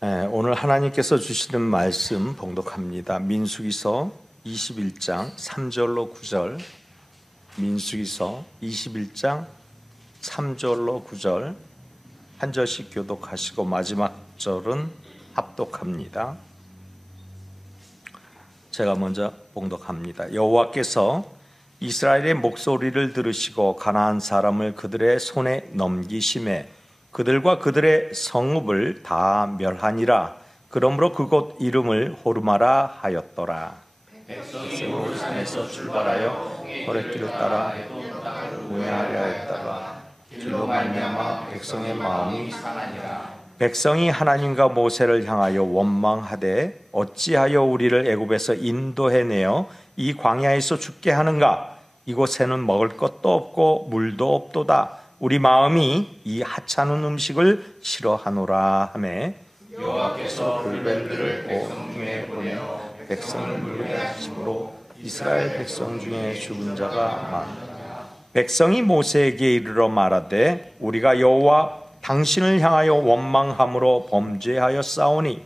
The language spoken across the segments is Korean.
오늘 하나님께서 주시는 말씀 봉독합니다. 민수기서 21장 3절로 9절, 민수기서 21장 3절로 9절 한 절씩 교독하시고 마지막 절은 합독합니다. 제가 먼저 봉독합니다. 여호와께서 이스라엘의 목소리를 들으시고 가나안 사람을 그들의 손에 넘기심에 그들과 그들의 성읍을 다 멸하니라. 그러므로 그곳 이름을 호르마라 하였더라. 백성이 호르산에서 출발하여 호렙길을 따라 우회하려 했다가 길로 말미암아 백성의 마음이 상하니라. 백성이 하나님과 모세를 향하여 원망하되 어찌하여 우리를 애굽에서 인도해내어 이 광야에서 죽게 하는가? 이곳에는 먹을 것도 없고 물도 없도다. 우리 마음이 이 하찮은 음식을 싫어하노라 하매 여호와께서 불뱀들을 백성 중에 보내어 백성을 물리하심으로 이스라엘 백성 중에 죽은 자가 많으라. 백성이 모세에게 이르러 말하되 우리가 여호와 당신을 향하여 원망함으로 범죄하여 싸우니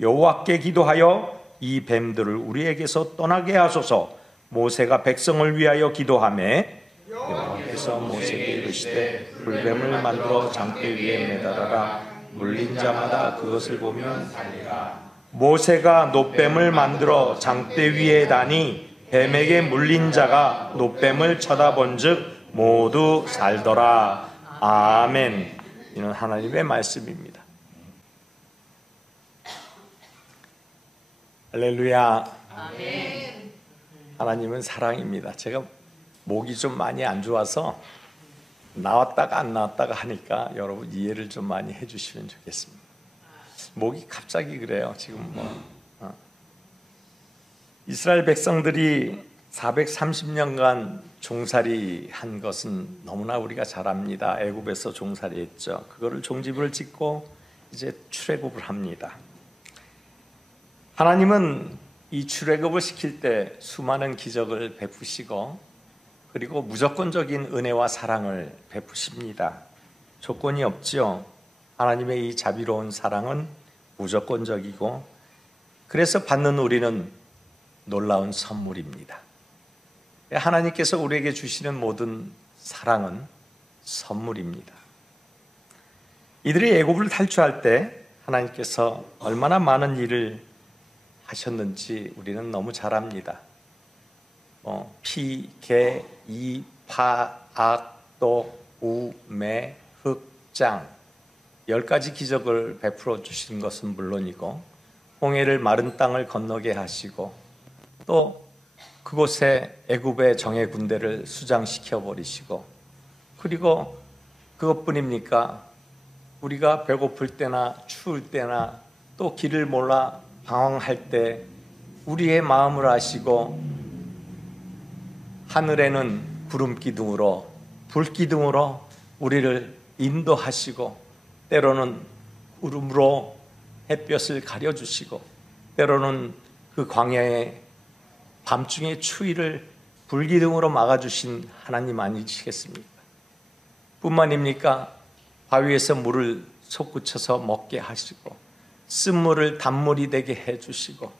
여호와께 기도하여 이 뱀들을 우리에게서 떠나게 하소서. 모세가 백성을 위하여 기도하매 여호와께서 모세에게 이르시되 불뱀을 만들어 장대 위에 매달아라. 물린 자마다 그것을 보면 살리라. 모세가 놋뱀을 만들어 장대 위에 다니 뱀에게 물린 자가 놋뱀을 쳐다본즉 모두 살더라. 아멘. 이는 하나님의 말씀입니다. 할렐루야. 아멘. 하나님은 사랑입니다. 제가 목이 좀 많이 안 좋아서 나왔다가 안 나왔다가 하니까 여러분 이해를 좀 많이 해주시면 좋겠습니다. 목이 갑자기 그래요. 지금 이스라엘 백성들이 430년간 종살이 한 것은 너무나 우리가 잘 압니다. 애굽에서 종살이했죠. 그거를 종지부를 찍고 이제 출애굽을 합니다. 하나님은 이 출애굽을 시킬 때 수많은 기적을 베푸시고 그리고 무조건적인 은혜와 사랑을 베푸십니다. 조건이 없죠. 하나님의 이 자비로운 사랑은 무조건적이고 그래서 받는 우리는 놀라운 선물입니다. 하나님께서 우리에게 주시는 모든 사랑은 선물입니다. 이들이 애굽을 탈출할 때 하나님께서 얼마나 많은 일을 하셨는지 우리는 너무 잘 압니다. 피, 개, 이, 파, 악, 도, 우, 매, 흑, 장 10가지 기적을 베풀어 주신 것은 물론이고 홍해를 마른 땅을 건너게 하시고 또 그곳에 애굽의 정예 군대를 수장시켜 버리시고 그리고 그것뿐입니까? 우리가 배고플 때나 추울 때나 또 길을 몰라 방황할 때 우리의 마음을 아시고 하늘에는 구름 기둥으로 불 기둥으로 우리를 인도하시고 때로는 구름으로 햇볕을 가려주시고 때로는 그 광야의 밤중의 추위를 불기둥으로 막아주신 하나님 아니시겠습니까? 뿐만입니까? 바위에서 물을 솟구쳐서 먹게 하시고 쓴물을 단물이 되게 해주시고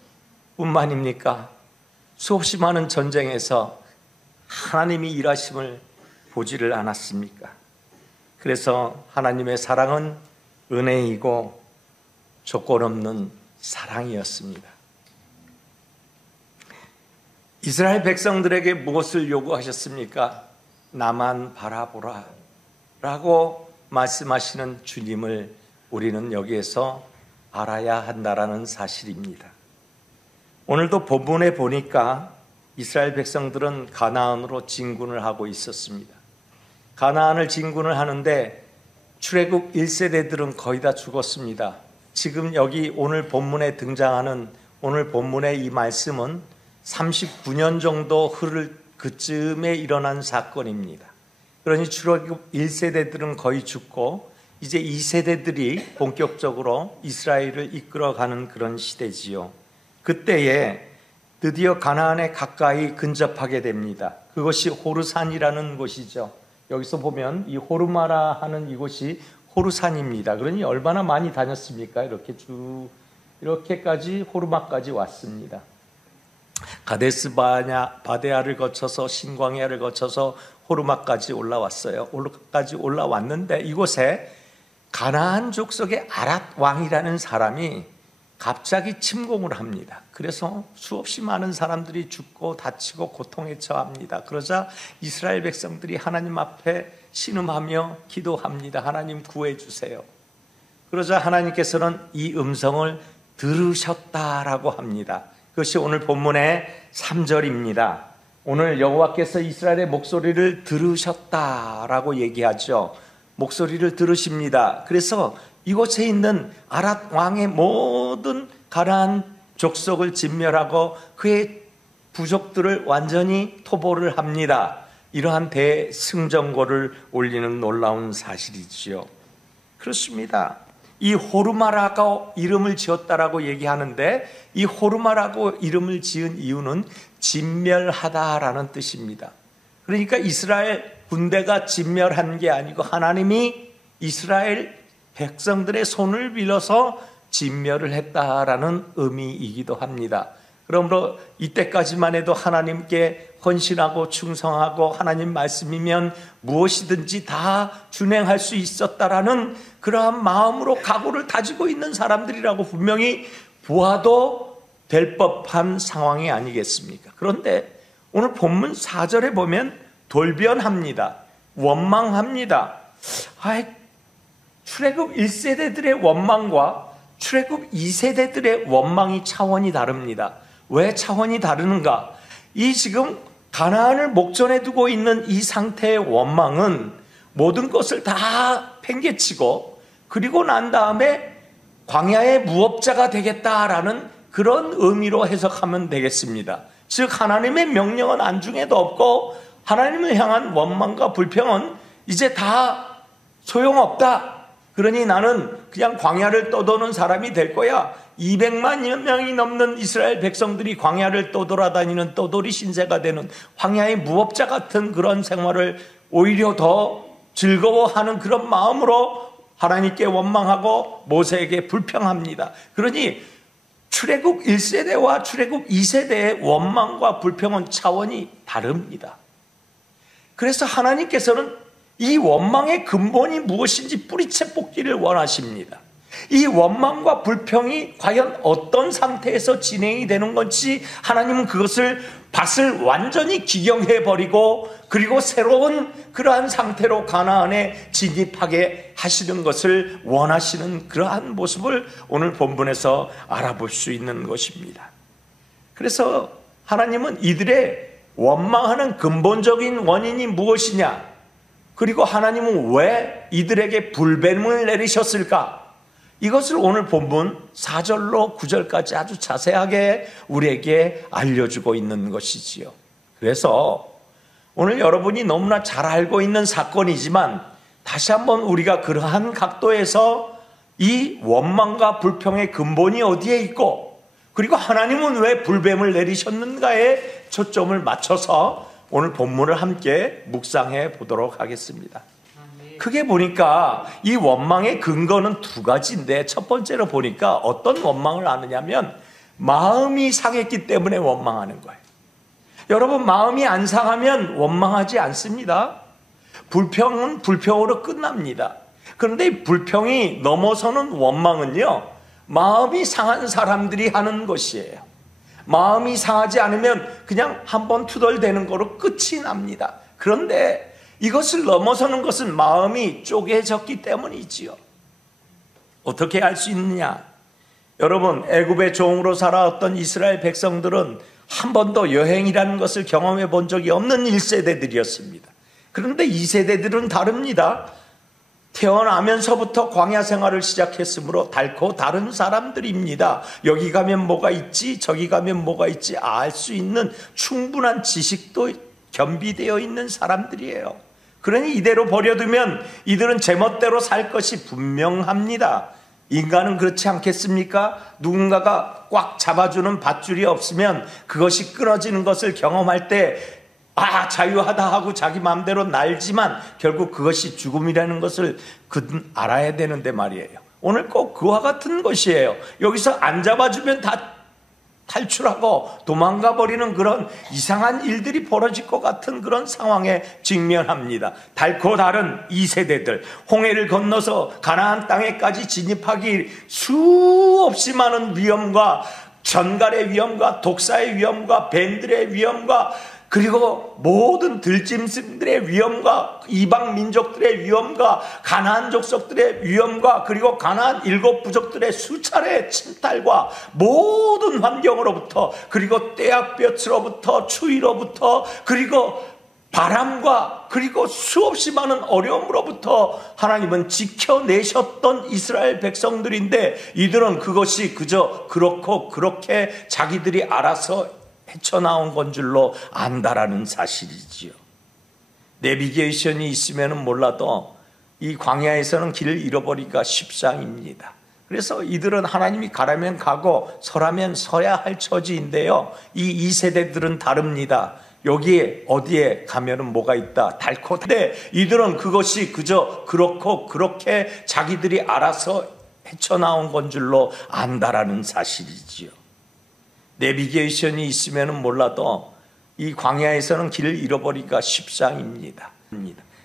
뿐만입니까? 수없이 많은 전쟁에서 하나님이 일하심을 보지를 않았습니까? 그래서 하나님의 사랑은 은혜이고 조건 없는 사랑이었습니다. 이스라엘 백성들에게 무엇을 요구하셨습니까? 나만 바라보라 라고 말씀하시는 주님을 우리는 여기에서 알아야 한다라는 사실입니다. 오늘도 본문에 보니까 이스라엘 백성들은 가나안으로 진군을 하고 있었습니다. 가나안을 진군을 하는데 출애굽 1세대들은 거의 다 죽었습니다. 지금 여기 오늘 본문에 등장하는 오늘 본문의 이 말씀은 39년 정도 흐를 그쯤에 일어난 사건입니다. 그러니 출애굽 1세대들은 거의 죽고 이제 2세대들이 본격적으로 이스라엘을 이끌어가는 그런 시대지요. 그때에 드디어 가나안에 가까이 근접하게 됩니다. 그것이 호르산이라는 곳이죠. 여기서 보면 이 호르마라 하는 이곳이 호르산입니다. 그러니 얼마나 많이 다녔습니까? 이렇게 이렇게까지 호르마까지 왔습니다. 가데스 바네아를 거쳐서 신광야를 거쳐서 호르마까지 올라왔어요. 호르마까지 올라왔는데 이곳에 가나안 족속의 아랏 왕이라는 사람이 갑자기 침공을 합니다. 그래서 수없이 많은 사람들이 죽고 다치고 고통에 처합니다. 그러자 이스라엘 백성들이 하나님 앞에 신음하며 기도합니다. 하나님 구해 주세요. 그러자 하나님께서는 이 음성을 들으셨다라고 합니다. 그것이 오늘 본문의 3절입니다. 오늘 여호와께서 이스라엘의 목소리를 들으셨다라고 얘기하죠. 목소리를 들으십니다. 그래서 이곳에 있는 아랏 왕의 모든 가나안 족속을 진멸하고 그의 부족들을 완전히 토벌을 합니다. 이러한 대승전고를 올리는 놀라운 사실이지요. 그렇습니다. 이 호르마라고 이름을 지었다라고 얘기하는데 이 호르마라고 이름을 지은 이유는 진멸하다라는 뜻입니다. 그러니까 이스라엘 군대가 진멸한 게 아니고 하나님이 이스라엘 백성들의 손을 빌어서 진멸을 했다라는 의미이기도 합니다. 그러므로 이때까지만 해도 하나님께 헌신하고 충성하고 하나님 말씀이면 무엇이든지 다 준행할 수 있었다라는 그러한 마음으로 각오를 다지고 있는 사람들이라고 분명히 보아도 될 법한 상황이 아니겠습니까? 그런데 오늘 본문 4절에 보면 돌변합니다. 원망합니다. 출애굽 1세대들의 원망과 출애굽 2세대들의 원망이 차원이 다릅니다. 왜 차원이 다르는가? 이 지금 가나안을 목전에 두고 있는 이 상태의 원망은 모든 것을 다 팽개치고 그리고 난 다음에 광야의 무업자가 되겠다라는 그런 의미로 해석하면 되겠습니다. 즉 하나님의 명령은 안중에도 없고 하나님을 향한 원망과 불평은 이제 다 소용없다. 그러니 나는 그냥 광야를 떠도는 사람이 될 거야. 200만 명이 넘는 이스라엘 백성들이 광야를 떠돌아다니는 떠돌이 신세가 되는 광야의 무업자 같은 그런 생활을 오히려 더 즐거워하는 그런 마음으로 하나님께 원망하고 모세에게 불평합니다. 그러니 출애굽 1세대와 출애굽 2세대의 원망과 불평은 차원이 다릅니다. 그래서 하나님께서는 이 원망의 근본이 무엇인지 뿌리채 뽑기를 원하십니다. 이 원망과 불평이 과연 어떤 상태에서 진행이 되는 건지 하나님은 그것을 밭을 완전히 기경해버리고 그리고 새로운 그러한 상태로 가나안에 진입하게 하시는 것을 원하시는 그러한 모습을 오늘 본문에서 알아볼 수 있는 것입니다. 그래서 하나님은 이들의 원망하는 근본적인 원인이 무엇이냐, 그리고 하나님은 왜 이들에게 불뱀을 내리셨을까? 이것을 오늘 본문 4절로 9절까지 아주 자세하게 우리에게 알려주고 있는 것이지요. 그래서 오늘 여러분이 너무나 잘 알고 있는 사건이지만 다시 한번 우리가 그러한 각도에서 이 원망과 불평의 근본이 어디에 있고 그리고 하나님은 왜 불뱀을 내리셨는가에 초점을 맞춰서 오늘 본문을 함께 묵상해 보도록 하겠습니다. 크게 보니까 이 원망의 근거는 두 가지인데 첫 번째로 보니까 어떤 원망을 하느냐면 마음이 상했기 때문에 원망하는 거예요. 여러분 마음이 안 상하면 원망하지 않습니다. 불평은 불평으로 끝납니다. 그런데 이 불평이 넘어서는 원망은요, 마음이 상한 사람들이 하는 것이에요. 마음이 상하지 않으면 그냥 한번 투덜대는 거로 끝이 납니다. 그런데 이것을 넘어서는 것은 마음이 쪼개졌기 때문이지요. 어떻게 할 수 있느냐? 여러분, 애굽의 종으로 살아왔던 이스라엘 백성들은 한 번도 여행이라는 것을 경험해 본 적이 없는 1세대들이었습니다. 그런데 2세대들은 다릅니다. 태어나면서부터 광야 생활을 시작했으므로 달코 다른 사람들입니다. 여기 가면 뭐가 있지, 저기 가면 뭐가 있지 알 수 있는 충분한 지식도 겸비되어 있는 사람들이에요. 그러니 이대로 버려두면 이들은 제멋대로 살 것이 분명합니다. 인간은 그렇지 않겠습니까? 누군가가 꽉 잡아주는 밧줄이 없으면 그것이 끊어지는 것을 경험할 때 자유하다 하고 자기 마음대로 날지만 결국 그것이 죽음이라는 것을 그는 알아야 되는데 말이에요. 오늘 꼭 그와 같은 것이에요. 여기서 안 잡아주면 다 탈출하고 도망가 버리는 그런 이상한 일들이 벌어질 것 같은 그런 상황에 직면합니다. 달고 다른 2세대들, 홍해를 건너서 가나안 땅에까지 진입하기 수없이 많은 위험과 전갈의 위험과 독사의 위험과 뱀들의 위험과 그리고 모든 들짐승들의 위험과 이방 민족들의 위험과 가나안 족속들의 위험과 그리고 가나안 7 부족들의 수차례 침탈과 모든 환경으로부터 그리고 떼약볕으로부터 추위로부터 그리고 바람과 그리고 수없이 많은 어려움으로부터 하나님은 지켜내셨던 이스라엘 백성들인데 이들은 그것이 그저 그렇고 그렇게 자기들이 알아서 헤쳐나온 건 줄로 안다라는 사실이지요. 내비게이션이 있으면 몰라도 이 광야에서는 길을 잃어버리기가 십상입니다. 그래서 이들은 하나님이 가라면 가고 서라면 서야 할 처지인데요. 이 2세대들은 다릅니다. 여기에 어디에 가면은 뭐가 있다 달고 근데 이들은 그것이 그저 그렇고 그렇게 자기들이 알아서 헤쳐나온 건 줄로 안다라는 사실이지요. 내비게이션이 있으면 몰라도 이 광야에서는 길을 잃어버리기가 십상입니다.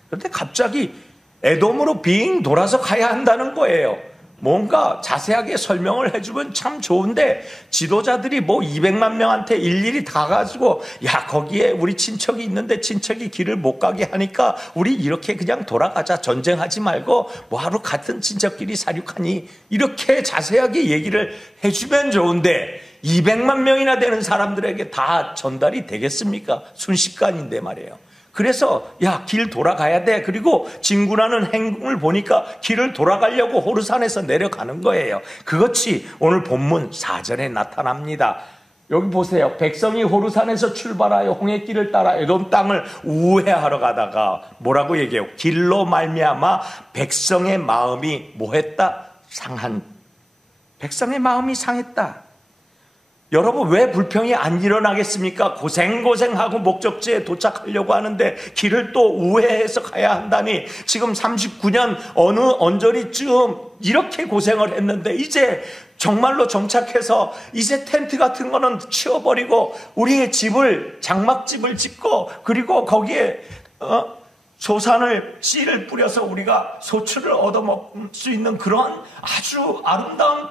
그런데 갑자기 에돔으로 빙 돌아서 가야 한다는 거예요. 뭔가 자세하게 설명을 해주면 참 좋은데 지도자들이 뭐 200만 명한테 일일이 다 가지고 거기에 우리 친척이 있는데 친척이 길을 못 가게 하니까 우리 이렇게 그냥 돌아가자, 전쟁하지 말고 뭐하러 같은 친척끼리 사륙하니, 이렇게 자세하게 얘기를 해주면 좋은데 200만 명이나 되는 사람들에게 다 전달이 되겠습니까? 순식간인데 말이에요. 그래서 길 돌아가야 돼. 그리고 진군하는 행동을 보니까 길을 돌아가려고 호르산에서 내려가는 거예요. 그것이 오늘 본문 4절에 나타납니다. 여기 보세요. 백성이 호르산에서 출발하여 홍해길을 따라 에돔 땅을 우회하러 가다가 뭐라고 얘기해요? 길로 말미암아 백성의 마음이 뭐했다? 상한. 백성의 마음이 상했다. 여러분, 왜 불평이 안 일어나겠습니까? 고생하고 목적지에 도착하려고 하는데 길을 또 우회해서 가야 한다니, 지금 39년 어느 언저리쯤 이렇게 고생을 했는데 이제 정말로 정착해서 이제 텐트 같은 거는 치워버리고 우리의 집을, 장막집을 짓고 그리고 거기에 소산을 씨를 뿌려서 우리가 소출을 얻어먹을 수 있는 그런 아주 아름다운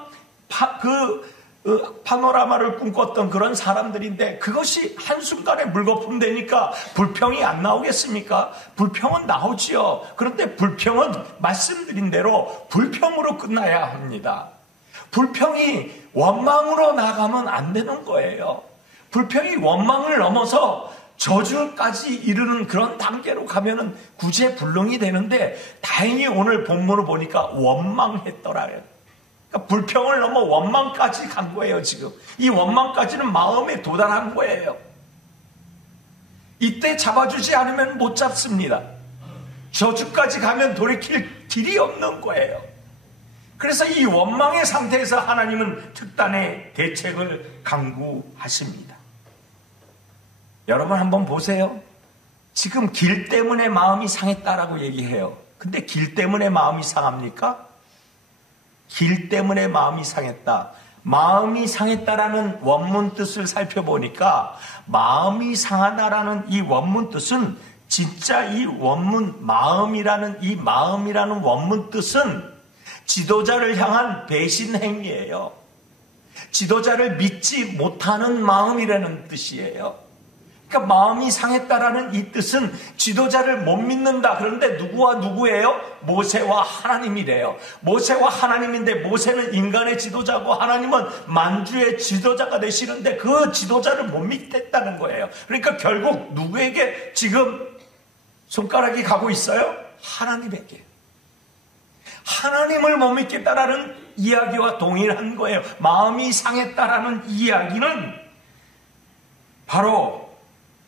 파노라마를 꿈꿨던 그런 사람들인데 그것이 한순간에 물거품 되니까 불평이 안 나오겠습니까? 불평은 나오지요. 그런데 불평은 말씀드린 대로 불평으로 끝나야 합니다. 불평이 원망으로 나가면 안 되는 거예요. 불평이 원망을 넘어서 저주까지 이르는 그런 단계로 가면은 구제불능이 되는데 다행히 오늘 본문을 보니까 원망했더라요. 그러니까 불평을 넘어 원망까지 간 거예요. 지금 이 원망까지는 마음에 도달한 거예요. 이때 잡아주지 않으면 못 잡습니다. 저주까지 가면 돌이킬 길이 없는 거예요. 그래서 이 원망의 상태에서 하나님은 특단의 대책을 강구하십니다. 여러분 한번 보세요. 지금 길 때문에 마음이 상했다라고 얘기해요. 근데 길 때문에 마음이 상합니까? 길 때문에 마음이 상했다. 마음이 상했다라는 원문 뜻을 살펴보니까 마음이 상하다라는 이 원문 뜻은 진짜 이 원문 마음이라는 원문 뜻은 지도자를 향한 배신 행위예요. 지도자를 믿지 못하는 마음이라는 뜻이에요. 그러니까 마음이 상했다라는 이 뜻은 지도자를 못 믿는다. 그런데 누구와 누구예요? 모세와 하나님이래요. 모세와 하나님인데 모세는 인간의 지도자고 하나님은 만주의 지도자가 되시는데 그 지도자를 못 믿겠다는 거예요. 그러니까 결국 누구에게 지금 손가락이 가고 있어요? 하나님에게. 하나님을 못 믿겠다라는 이야기와 동일한 거예요. 마음이 상했다라는 이야기는 바로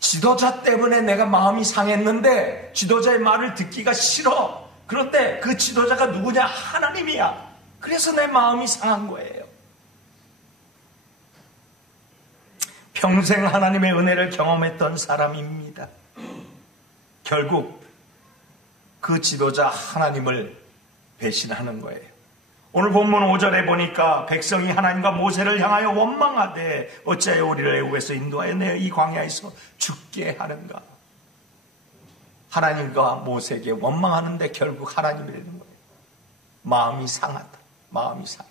지도자 때문에 내가 마음이 상했는데 지도자의 말을 듣기가 싫어. 그런데 그 지도자가 누구냐? 하나님이야. 그래서 내 마음이 상한 거예요. 평생 하나님의 은혜를 경험했던 사람입니다. 결국 그 지도자 하나님을 배신하는 거예요. 오늘 본문 5절에 보니까 백성이 하나님과 모세를 향하여 원망하되 어찌하여 우리를 애국에서 인도하여 내 이 광야에서 죽게 하는가. 하나님과 모세에게 원망하는데 결국 하나님이 되는 거예요. 마음이 상하다. 마음이 상하다.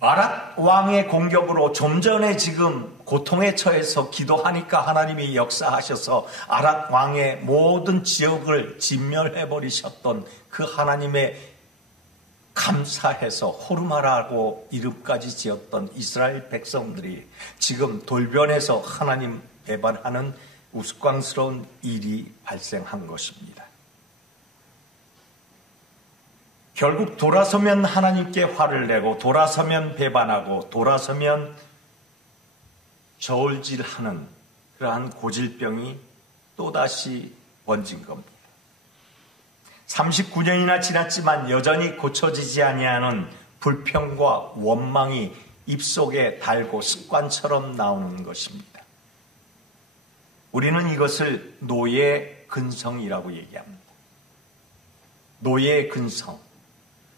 아랏 왕의 공격으로 좀 전에 지금 고통에 처해서 기도하니까 하나님이 역사하셔서 아랏 왕의 모든 지역을 진멸해버리셨던 그 하나님의 감사해서 호르마라고 이름까지 지었던 이스라엘 백성들이 지금 돌변해서 하나님 배반하는 우스꽝스러운 일이 발생한 것입니다. 결국 돌아서면 하나님께 화를 내고 돌아서면 배반하고 돌아서면 저울질하는 그러한 고질병이 또다시 번진 겁니다. 39년이나 지났지만 여전히 고쳐지지 아니하는 불평과 원망이 입속에 달고 습관처럼 나오는 것입니다. 우리는 이것을 노예 근성이라고 얘기합니다. 노예 근성.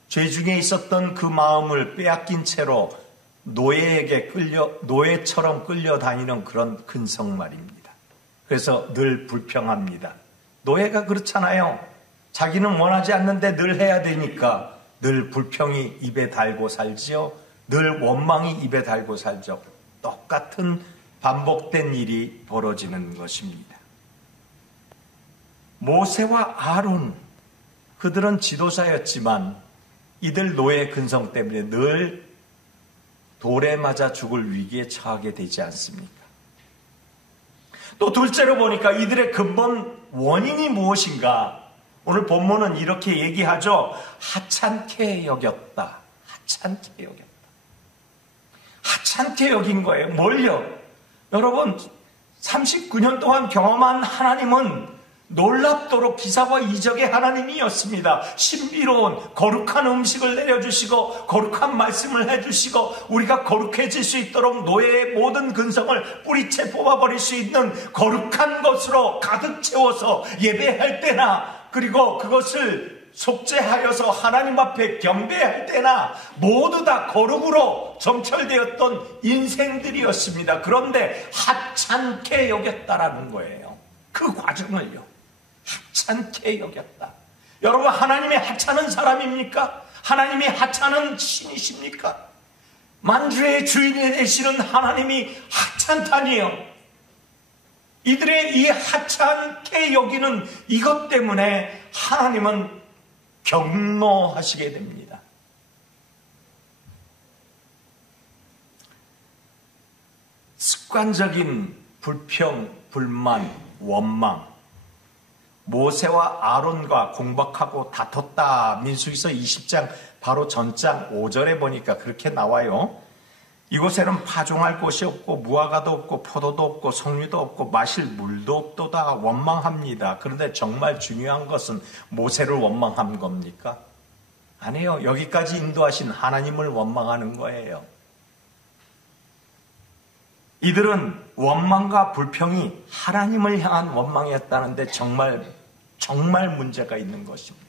죄 중에 있었던 그 마음을 빼앗긴 채로 노예처럼 끌려다니는 그런 근성 말입니다. 그래서 늘 불평합니다. 노예가 그렇잖아요. 자기는 원하지 않는데 늘 해야 되니까 늘 불평이 입에 달고 살지요. 늘 원망이 입에 달고 살죠. 똑같은 반복된 일이 벌어지는 것입니다. 모세와 아론, 그들은 지도자였지만 이들 노예 근성 때문에 늘 돌에 맞아 죽을 위기에 처하게 되지 않습니까? 또 둘째로 보니까 이들의 근본 원인이 무엇인가? 오늘 본문은 이렇게 얘기하죠. 하찮게 여겼다. 하찮게 여겼다. 하찮게 여긴 거예요. 뭘요? 여러분, 39년 동안 경험한 하나님은 놀랍도록 기사와 이적의 하나님이었습니다. 신비로운 거룩한 음식을 내려주시고 거룩한 말씀을 해주시고 우리가 거룩해질 수 있도록 노예의 모든 근성을 뿌리채 뽑아버릴 수 있는 거룩한 것으로 가득 채워서 예배할 때나 그리고 그것을 속죄하여서 하나님 앞에 경배할 때나 모두 다 거룩으로 점철되었던 인생들이었습니다. 그런데 하찮게 여겼다라는 거예요. 그 과정을요. 하찮게 여겼다. 여러분, 하나님이 하찮은 사람입니까? 하나님이 하찮은 신이십니까? 만주의 주인이 되시는 하나님이 하찮다니요. 이들의 이 하찮게 여기는 이것 때문에 하나님은 경노하시게 됩니다. 습관적인 불평, 불만, 원망. 모세와 아론과 공박하고 다퉜다. 민수기서 20장 바로 전장 5절에 보니까 그렇게 나와요. 이곳에는 파종할 곳이 없고 무화과도 없고 포도도 없고 석류도 없고 마실 물도 없도다. 원망합니다. 그런데 정말 중요한 것은 모세를 원망한 겁니까? 아니에요. 여기까지 인도하신 하나님을 원망하는 거예요. 이들은 원망과 불평이 하나님을 향한 원망이었다는데 정말 문제가 있는 것입니다.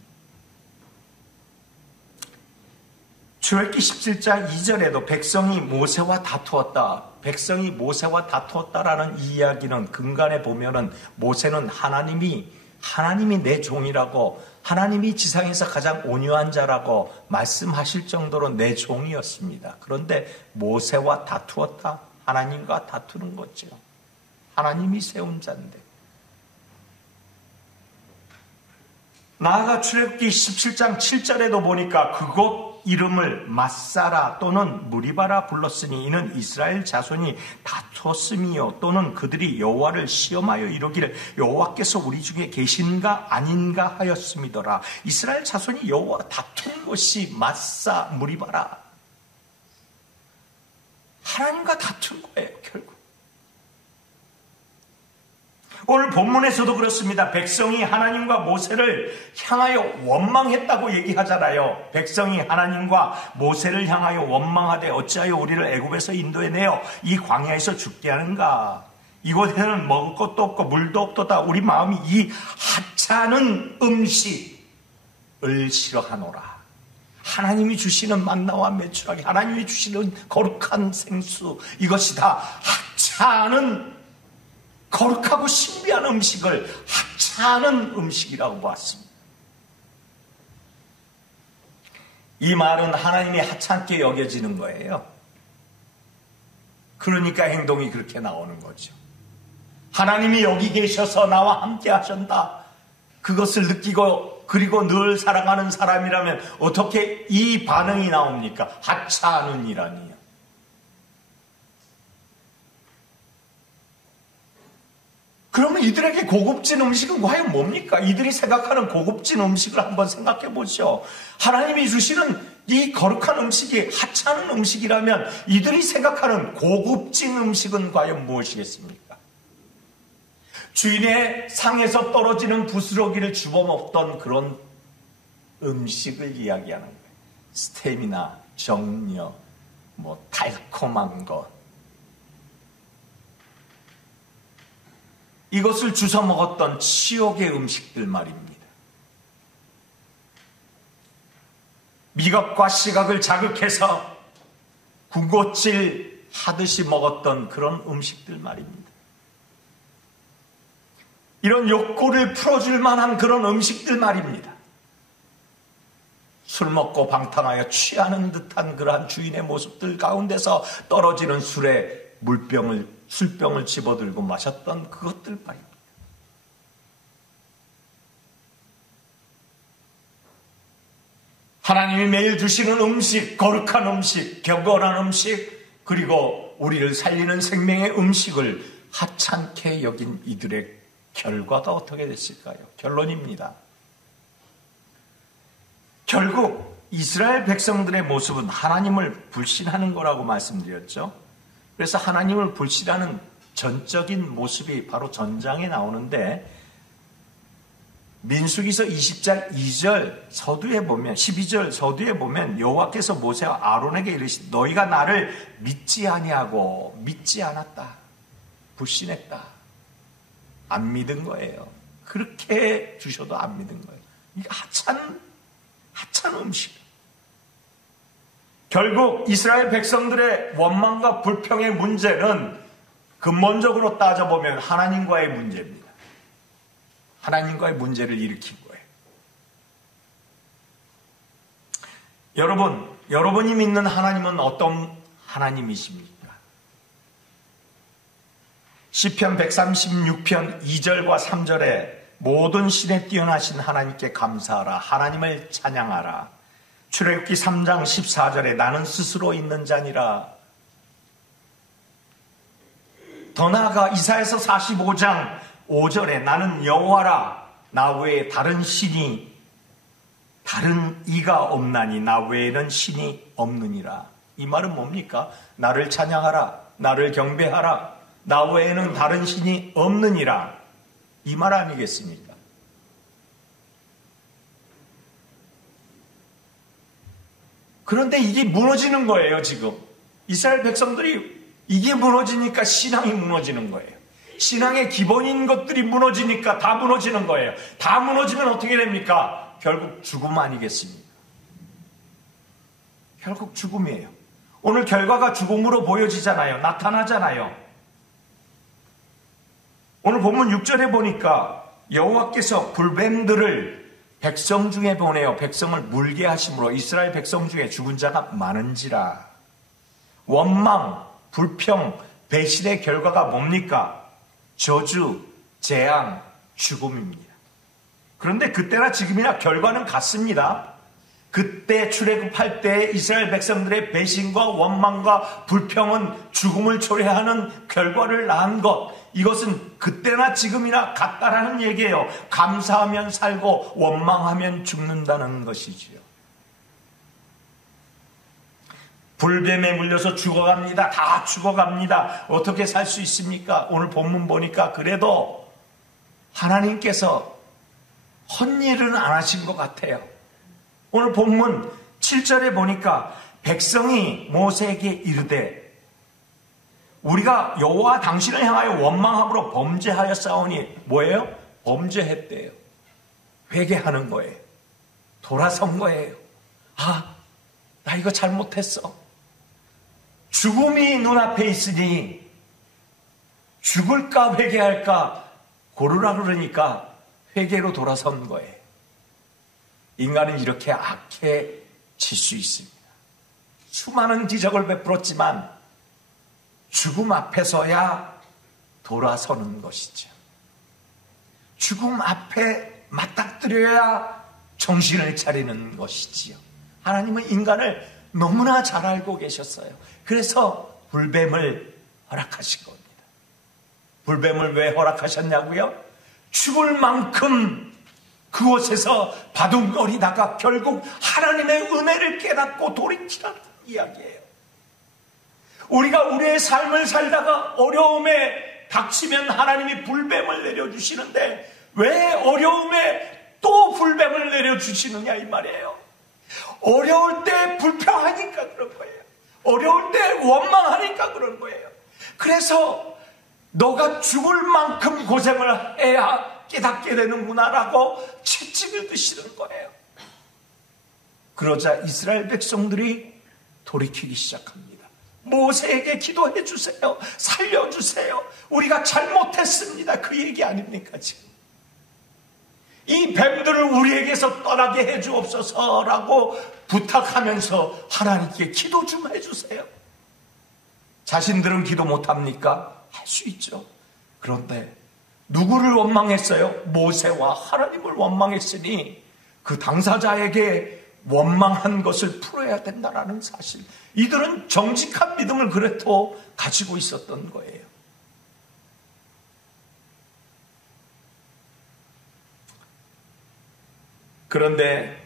출애굽기 17장 2절에도 백성이 모세와 다투었다. 백성이 모세와 다투었다라는 이 이야기는 근간에 보면은 모세는 하나님이 내 종이라고, 하나님이 지상에서 가장 온유한 자라고 말씀하실 정도로 내 종이었습니다. 그런데 모세와 다투었다. 하나님과 다투는 거죠. 하나님이 세운 자인데. 나아가 출애굽기 17장 7절에도 보니까 그곳 이름을 마사라 또는 무리바라 불렀으니 이는 이스라엘 자손이 다투었음이요 또는 그들이 여호와를 시험하여 이르기를 여호와께서 우리 중에 계신가 아닌가 하였음이더라. 이스라엘 자손이 여호와 다툰 곳이 마사 무리바라. 하나님과 다툰 거예요. 결국 오늘 본문에서도 그렇습니다. 백성이 하나님과 모세를 향하여 원망했다고 얘기하잖아요. 백성이 하나님과 모세를 향하여 원망하되 어찌하여 우리를 애굽에서 인도해내어 이 광야에서 죽게 하는가. 이곳에는 먹을 것도 없고 물도 없도다. 우리 마음이 이 하찮은 음식을 싫어하노라. 하나님이 주시는 만나와 메추라기, 하나님이 주시는 거룩한 생수, 이것이 다 하찮은, 거룩하고 신비한 음식을 하찮은 음식이라고 보았습니다. 이 말은 하나님이 하찮게 여겨지는 거예요. 그러니까 행동이 그렇게 나오는 거죠. 하나님이 여기 계셔서 나와 함께 하신다. 그것을 느끼고 그리고 늘 사랑하는 사람이라면 어떻게 이 반응이 나옵니까? 하찮은이라니요. 그러면 이들에게 고급진 음식은 과연 뭡니까? 이들이 생각하는 고급진 음식을 한번 생각해 보시오. 하나님이 주시는 이 거룩한 음식이 하찮은 음식이라면 이들이 생각하는 고급진 음식은 과연 무엇이겠습니까? 주인의 상에서 떨어지는 부스러기를 집어먹던 그런 음식을 이야기하는 거예요. 스테미나, 정려, 달콤한 것. 이것을 주워 먹었던 치욕의 음식들 말입니다. 미각과 시각을 자극해서 군것질 하듯이 먹었던 그런 음식들 말입니다. 이런 욕구를 풀어줄 만한 그런 음식들 말입니다. 술 먹고 방탕하여 취하는 듯한 그러한 주인의 모습들 가운데서 떨어지는 술병을 집어들고 마셨던 그것들 말입니다. 하나님이 매일 주시는 음식, 거룩한 음식, 경건한 음식, 그리고 우리를 살리는 생명의 음식을 하찮게 여긴 이들의 결과가 어떻게 됐을까요? 결론입니다. 결국 이스라엘 백성들의 모습은 하나님을 불신하는 거라고 말씀드렸죠. 그래서 하나님을 불신하는 전적인 모습이 바로 전장에 나오는데, 민수기서 20장 2절 서두에 보면, 12절 서두에 보면 여호와께서 모세와 아론에게 이르시되 너희가 나를 믿지 아니하고 믿지 않았다. 불신했다. 안 믿은 거예요. 그렇게 주셔도 안 믿은 거예요. 이게 하찮은 음식. 결국 이스라엘 백성들의 원망과 불평의 문제는 근본적으로 따져보면 하나님과의 문제입니다. 하나님과의 문제를 일으킨 거예요. 여러분이 믿는 하나님은 어떤 하나님이십니까? 시편 136편 2절과 3절에 모든 신에 뛰어나신 하나님께 감사하라. 하나님을 찬양하라. 출애굽기 3장 14절에 나는 스스로 있는 자니라. 더 나아가 이사야서 45장 5절에 나는 여호와라. 나 외에 다른 이가 없나니 나 외에는 신이 없느니라. 이 말은 뭡니까? 나를 찬양하라. 나를 경배하라. 나 외에는 다른 신이 없느니라. 이 말 아니겠습니까? 그런데 이게 무너지는 거예요, 지금. 이스라엘 백성들이 이게 무너지니까 신앙이 무너지는 거예요. 신앙의 기본인 것들이 무너지니까 다 무너지는 거예요. 다 무너지면 어떻게 됩니까? 결국 죽음 아니겠습니까? 결국 죽음이에요. 오늘 결과가 죽음으로 보여지잖아요. 나타나잖아요. 오늘 본문 6절에 보니까 여호와께서 불뱀들을 백성 중에 보내어 백성을 물게 하심으로 이스라엘 백성 중에 죽은 자가 많은지라. 원망, 불평, 배신의 결과가 뭡니까? 저주, 재앙, 죽음입니다. 그런데 그때나 지금이나 결과는 같습니다. 그때 출애굽할 때 이스라엘 백성들의 배신과 원망과 불평은 죽음을 초래하는 결과를 낳은 것. 이것은 그때나 지금이나 같다라는 얘기예요. 감사하면 살고 원망하면 죽는다는 것이지요. 불뱀에 물려서 죽어갑니다. 다 죽어갑니다. 어떻게 살 수 있습니까? 오늘 본문 보니까 그래도 하나님께서 헛일은 안 하신 것 같아요. 오늘 본문 7절에 보니까 백성이 모세에게 이르되 우리가 여호와 당신을 향하여 원망함으로 범죄하였사오니 뭐예요? 범죄했대요. 회개하는 거예요. 돌아선 거예요. 아, 나 이거 잘못했어. 죽음이 눈앞에 있으니 죽을까 회개할까 고르라 그러니까 회개로 돌아선 거예요. 인간은 이렇게 악해질 수 있습니다. 수많은 기적을 베풀었지만 죽음 앞에서야 돌아서는 것이죠. 죽음 앞에 맞닥뜨려야 정신을 차리는 것이지요. 하나님은 인간을 너무나 잘 알고 계셨어요. 그래서 불뱀을 허락하신 겁니다. 불뱀을 왜 허락하셨냐고요? 죽을 만큼 그곳에서 바둥거리다가 결국 하나님의 은혜를 깨닫고 돌이키라는 이야기예요. 우리가 우리의 삶을 살다가 어려움에 닥치면 하나님이 불뱀을 내려주시는데 왜 어려움에 또 불뱀을 내려주시느냐 이 말이에요. 어려울 때 불평하니까 그런 거예요. 어려울 때 원망하니까 그런 거예요. 그래서 너가 죽을 만큼 고생을 해야 깨닫게 되는구나라고 채찍을 드시는 거예요. 그러자 이스라엘 백성들이 돌이키기 시작합니다. 모세에게 기도해 주세요. 살려주세요. 우리가 잘못했습니다. 그 얘기 아닙니까 지금. 이 뱀들을 우리에게서 떠나게 해주옵소서라고 부탁하면서 하나님께 기도 좀 해주세요. 자신들은 기도 못합니까? 할 수 있죠. 그런데 누구를 원망했어요? 모세와 하나님을 원망했으니 그 당사자에게 원망한 것을 풀어야 된다는 사실. 이들은 정직한 믿음을 그래도 가지고 있었던 거예요. 그런데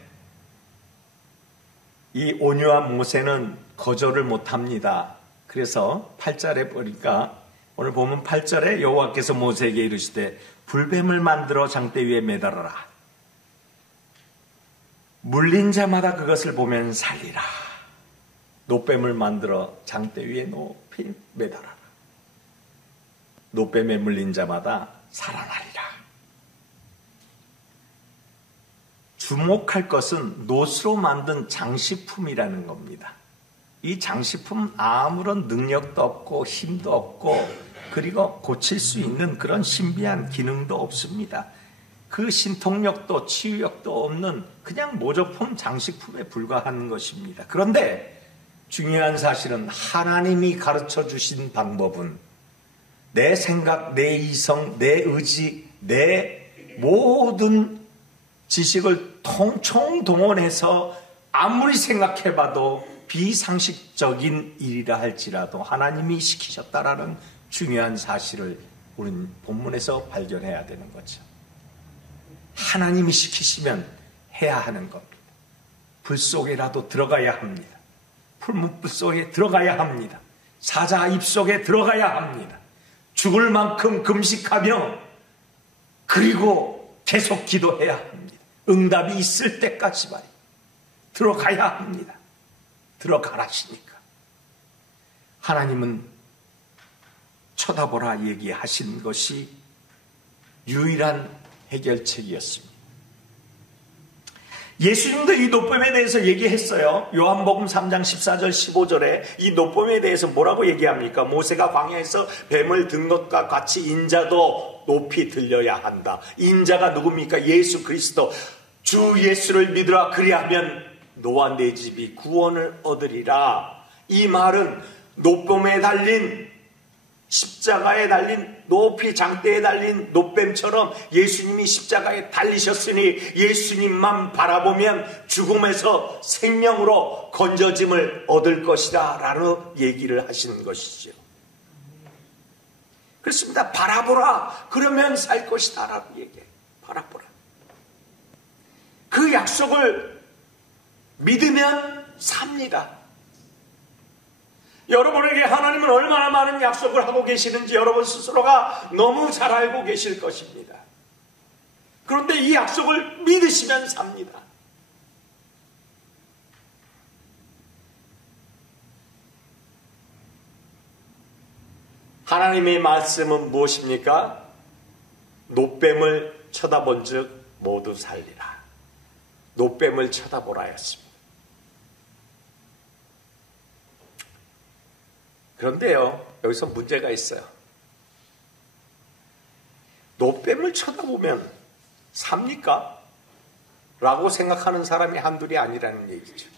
이 온유한 모세는 거절을 못합니다. 그래서 8절에 보니까 오늘 보면 8절에 여호와께서 모세에게 이르시되 불뱀을 만들어 장대 위에 매달아라. 물린 자마다 그것을 보면 살리라. 노뱀을 만들어 장대 위에 높이 매달아라. 노뱀에 물린 자마다 살아나리라. 주목할 것은 노스로 만든 장식품이라는 겁니다. 이 장식품 아무런 능력도 없고 힘도 없고 그리고 고칠 수 있는 그런 신비한 기능도 없습니다. 그 신통력도 치유력도 없는 그냥 모조품 장식품에 불과한 것입니다. 그런데 중요한 사실은 하나님이 가르쳐 주신 방법은 내 생각, 내 이성, 내 의지, 내 모든 지식을 총동원해서 아무리 생각해봐도 비상식적인 일이라 할지라도 하나님이 시키셨다라는 중요한 사실을 우리는 본문에서 발견해야 되는 거죠. 하나님이 시키시면 해야 하는 겁니다. 불 속에라도 들어가야 합니다. 풀무불 속에 들어가야 합니다. 사자 입속에 들어가야 합니다. 죽을 만큼 금식하며 그리고 계속 기도해야 합니다. 응답이 있을 때까지 말이에요. 들어가야 합니다. 들어가라시니까. 하나님은 쳐다보라 얘기하신 것이 유일한 해결책이었습니다. 예수님도 이 노뱀에 대해서 얘기했어요. 요한복음 3장 14절 15절에 이 노뱀에 대해서 뭐라고 얘기합니까? 모세가 광야에서 뱀을 든 것과 같이 인자도 높이 들려야 한다. 인자가 누굽니까? 예수 그리스도. 주 예수를 믿으라. 그리하면 너와 내 집이 구원을 얻으리라. 이 말은 노뱀에 달린 십자가에 달린 높이 장대에 달린 노뱀처럼 예수님이 십자가에 달리셨으니 예수님만 바라보면 죽음에서 생명으로 건져짐을 얻을 것이다 라는 얘기를 하시는 것이죠. 그렇습니다. 바라보라. 그러면 살 것이다 라고 얘기해요. 바라보라. 그 약속을 믿으면 삽니다. 여러분에게 하나님은 얼마나 많은 약속을 하고 계시는지 여러분 스스로가 너무 잘 알고 계실 것입니다. 그런데 이 약속을 믿으시면 삽니다. 하나님의 말씀은 무엇입니까? 노뱀을 쳐다본 즉 모두 살리라. 노뱀을 쳐다보라 했습니다. 그런데요, 여기서 문제가 있어요. 노뱀을 쳐다보면 삽니까? 라고 생각하는 사람이 한둘이 아니라는 얘기죠.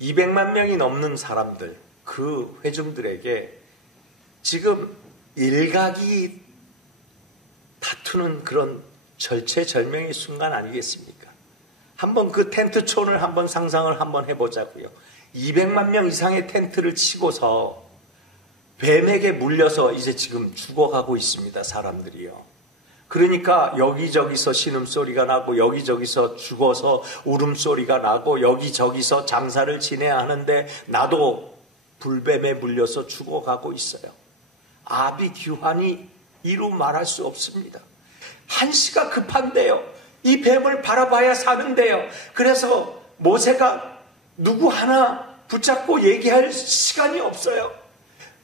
200만 명이 넘는 사람들, 그 회중들에게 지금 일각이 다투는 그런 절체절명의 순간 아니겠습니까? 한번 그 텐트촌을 한번 상상을 한번 해보자고요. 200만 명 이상의 텐트를 치고서 뱀에게 물려서 이제 지금 죽어가고 있습니다. 사람들이요. 그러니까 여기저기서 신음소리가 나고 여기저기서 죽어서 울음소리가 나고 여기저기서 장사를 지내야 하는데 나도 불뱀에 물려서 죽어가고 있어요. 아비규환이 이루 말할 수 없습니다. 한시가 급한데요. 이 뱀을 바라봐야 사는데요. 그래서 모세가 누구 하나 붙잡고 얘기할 시간이 없어요.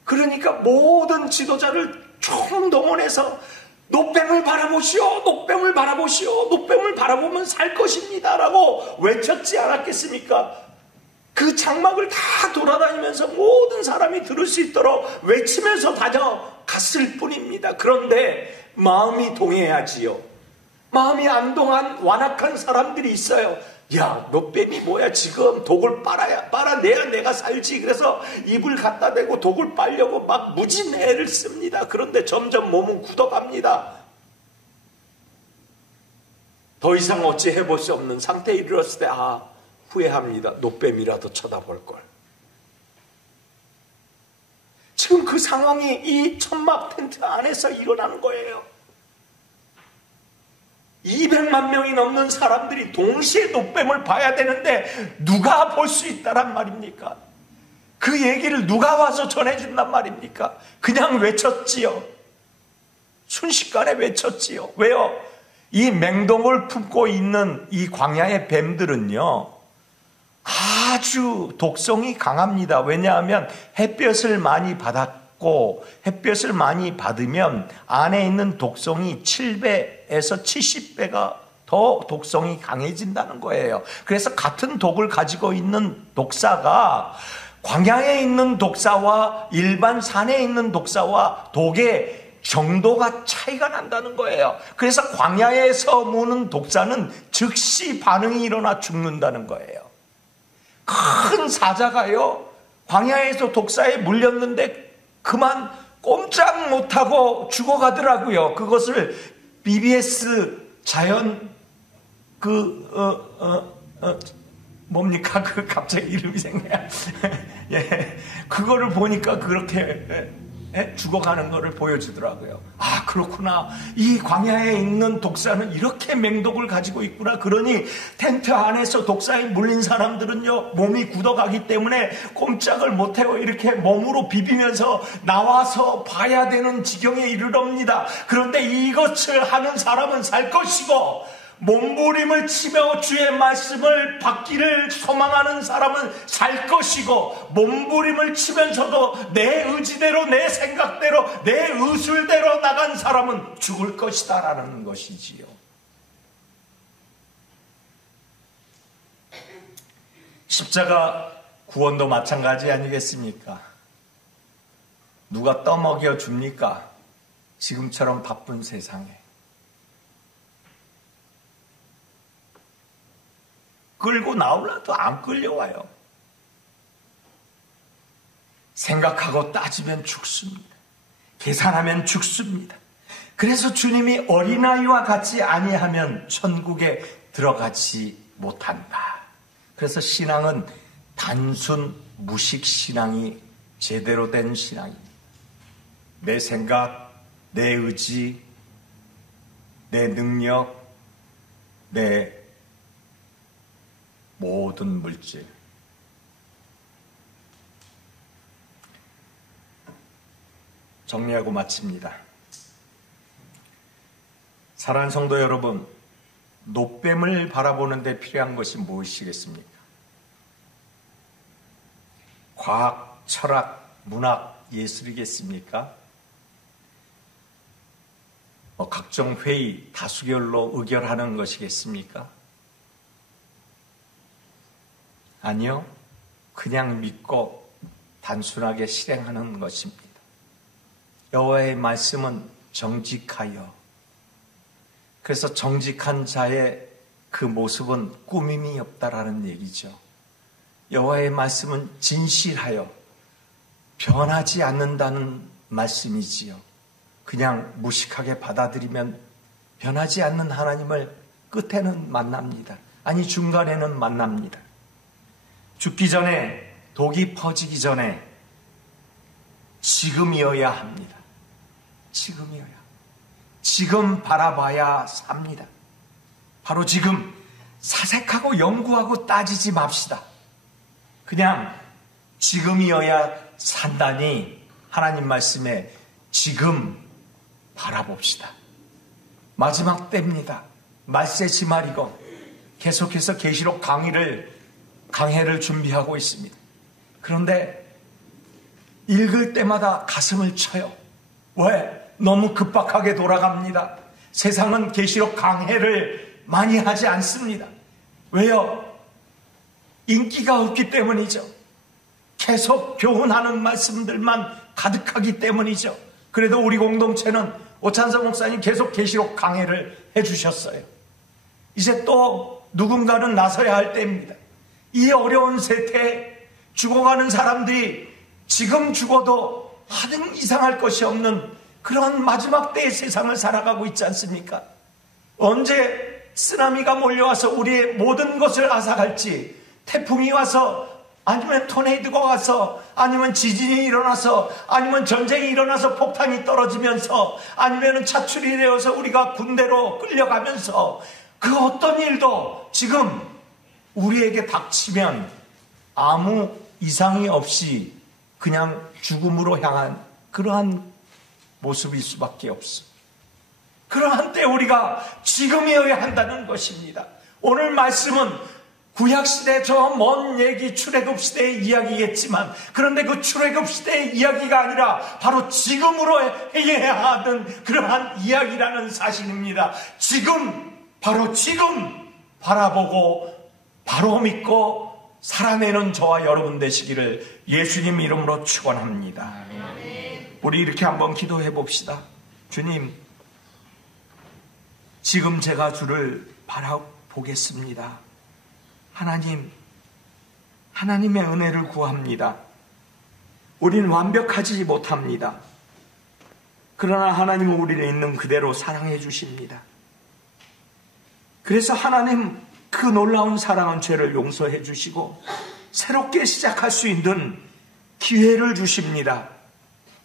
그러니까 모든 지도자를 총동원해서 노뱀을 바라보시오, 노뱀을 바라보시오, 노뱀을 바라보면 살 것입니다 라고 외쳤지 않았겠습니까? 그 장막을 다 돌아다니면서 모든 사람이 들을 수 있도록 외치면서 다녀갔을 뿐입니다. 그런데 마음이 동해야지요. 마음이 안 동한 완악한 사람들이 있어요. 야, 노뱀이 뭐야? 지금 독을 빨아내야 내가 살지. 그래서 입을 갖다 대고 독을 빨려고 막 무진 애를 씁니다. 그런데 점점 몸은 굳어갑니다. 더 이상 어찌 해볼 수 없는 상태에 이르렀을 때 후회합니다. 노뱀이라도 쳐다볼 걸. 지금 그 상황이 이 천막 텐트 안에서 일어나는 거예요. 200만 명이 넘는 사람들이 동시에 노뱀을 봐야 되는데 누가 볼 수 있다란 말입니까? 그 얘기를 누가 와서 전해준단 말입니까? 그냥 외쳤지요. 순식간에 외쳤지요. 왜요? 이 맹독을 품고 있는 이 광야의 뱀들은요, 아주 독성이 강합니다. 왜냐하면 햇볕을 많이 받았고 햇볕을 많이 받으면 안에 있는 독성이 7배에서 70배가 더 독성이 강해진다는 거예요. 그래서 같은 독을 가지고 있는 독사가 광야에 있는 독사와 일반 산에 있는 독사와 독의 정도가 차이가 난다는 거예요. 그래서 광야에서 무는 독사는 즉시 반응이 일어나 죽는다는 거예요. 큰 사자가요, 광야에서 독사에 물렸는데 그만 꼼짝 못하고 죽어가더라고요. 그것을 BBS 자연 뭡니까? 갑자기 이름이 생겨요. 예, 그거를 보니까 그렇게 죽어가는 거를 보여주더라고요. 아, 그렇구나. 이 광야에 있는 독사는 이렇게 맹독을 가지고 있구나. 그러니 텐트 안에서 독사에 물린 사람들은요, 몸이 굳어가기 때문에 꼼짝을 못하고 이렇게 몸으로 비비면서 나와서 봐야 되는 지경에 이르럽니다. 그런데 이것을 하는 사람은 살 것이고, 몸부림을 치며 주의 말씀을 받기를 소망하는 사람은 살 것이고, 몸부림을 치면서도 내 의지대로, 내 생각대로, 내 의술대로 나간 사람은 죽을 것이다 라는 것이지요. 십자가 구원도 마찬가지 아니겠습니까? 누가 떠먹여 줍니까? 지금처럼 바쁜 세상에. 끌고 나오려도 안 끌려와요. 생각하고 따지면 죽습니다. 계산하면 죽습니다. 그래서 주님이 어린아이와 같이 아니하면 천국에 들어가지 못한다. 그래서 신앙은 단순 무식 신앙이 제대로 된 신앙입니다. 내 생각, 내 의지, 내 능력, 내 모든 물질. 정리하고 마칩니다. 사랑하는 성도 여러분, 노뱀을 바라보는 데 필요한 것이 무엇이겠습니까? 과학, 철학, 문학, 예술이겠습니까? 각종 회의, 다수결로 의결하는 것이겠습니까? 아니요. 그냥 믿고 단순하게 실행하는 것입니다. 여호와의 말씀은 정직하여, 그래서 정직한 자의 그 모습은 꾸밈이 없다라는 얘기죠. 여호와의 말씀은 진실하여 변하지 않는다는 말씀이지요. 그냥 무식하게 받아들이면 변하지 않는 하나님을 끝에는 만납니다. 아니, 중간에는 만납니다. 죽기 전에, 독이 퍼지기 전에 지금이어야 합니다. 지금이어야. 지금 바라봐야 삽니다. 바로 지금 사색하고 연구하고 따지지 맙시다. 그냥 지금이어야 산다니 하나님 말씀에 지금 바라봅시다. 마지막 때입니다. 말세지 말이고 계속해서 계시록 강해를 준비하고 있습니다. 그런데 읽을 때마다 가슴을 쳐요. 왜? 너무 급박하게 돌아갑니다. 세상은 계시록 강해를 많이 하지 않습니다. 왜요? 인기가 없기 때문이죠. 계속 교훈하는 말씀들만 가득하기 때문이죠. 그래도 우리 공동체는 오찬석 목사님 계속 계시록 강해를 해주셨어요. 이제 또 누군가는 나서야 할 때입니다. 이 어려운 세태에 죽어가는 사람들이 지금 죽어도 하등 이상할 것이 없는 그런 마지막 때의 세상을 살아가고 있지 않습니까? 언제 쓰나미가 몰려와서 우리의 모든 것을 앗아갈지, 태풍이 와서, 아니면 토네이도가 와서, 아니면 지진이 일어나서, 아니면 전쟁이 일어나서 폭탄이 떨어지면서, 아니면 차출이 되어서 우리가 군대로 끌려가면서 그 어떤 일도 지금 우리에게 닥치면 아무 이상이 없이 그냥 죽음으로 향한 그러한 모습일 수밖에 없어. 그러한 때 우리가 지금이어야 한다는 것입니다. 오늘 말씀은 구약시대 저 먼 얘기, 출애굽 시대의 이야기겠지만, 그런데 그 출애굽 시대의 이야기가 아니라 바로 지금으로 해야 하는 그러한 이야기라는 사실입니다. 지금, 바로 지금 바라보고 바로 믿고 살아내는 저와 여러분 되시기를 예수님 이름으로 축원합니다. 우리 이렇게 한번 기도해 봅시다. 주님, 지금 제가 주를 바라보겠습니다. 하나님, 하나님의 은혜를 구합니다. 우리는 완벽하지 못합니다. 그러나 하나님은 우리를 있는 그대로 사랑해 주십니다. 그래서 하나님, 그 놀라운 사랑은 죄를 용서해 주시고 새롭게 시작할 수 있는 기회를 주십니다.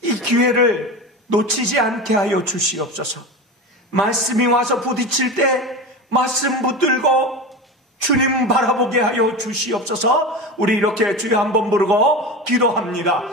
이 기회를 놓치지 않게 하여 주시옵소서. 말씀이 와서 부딪힐 때 말씀 붙들고 주님 바라보게 하여 주시옵소서. 우리 이렇게 주여 한번 부르고 기도합니다.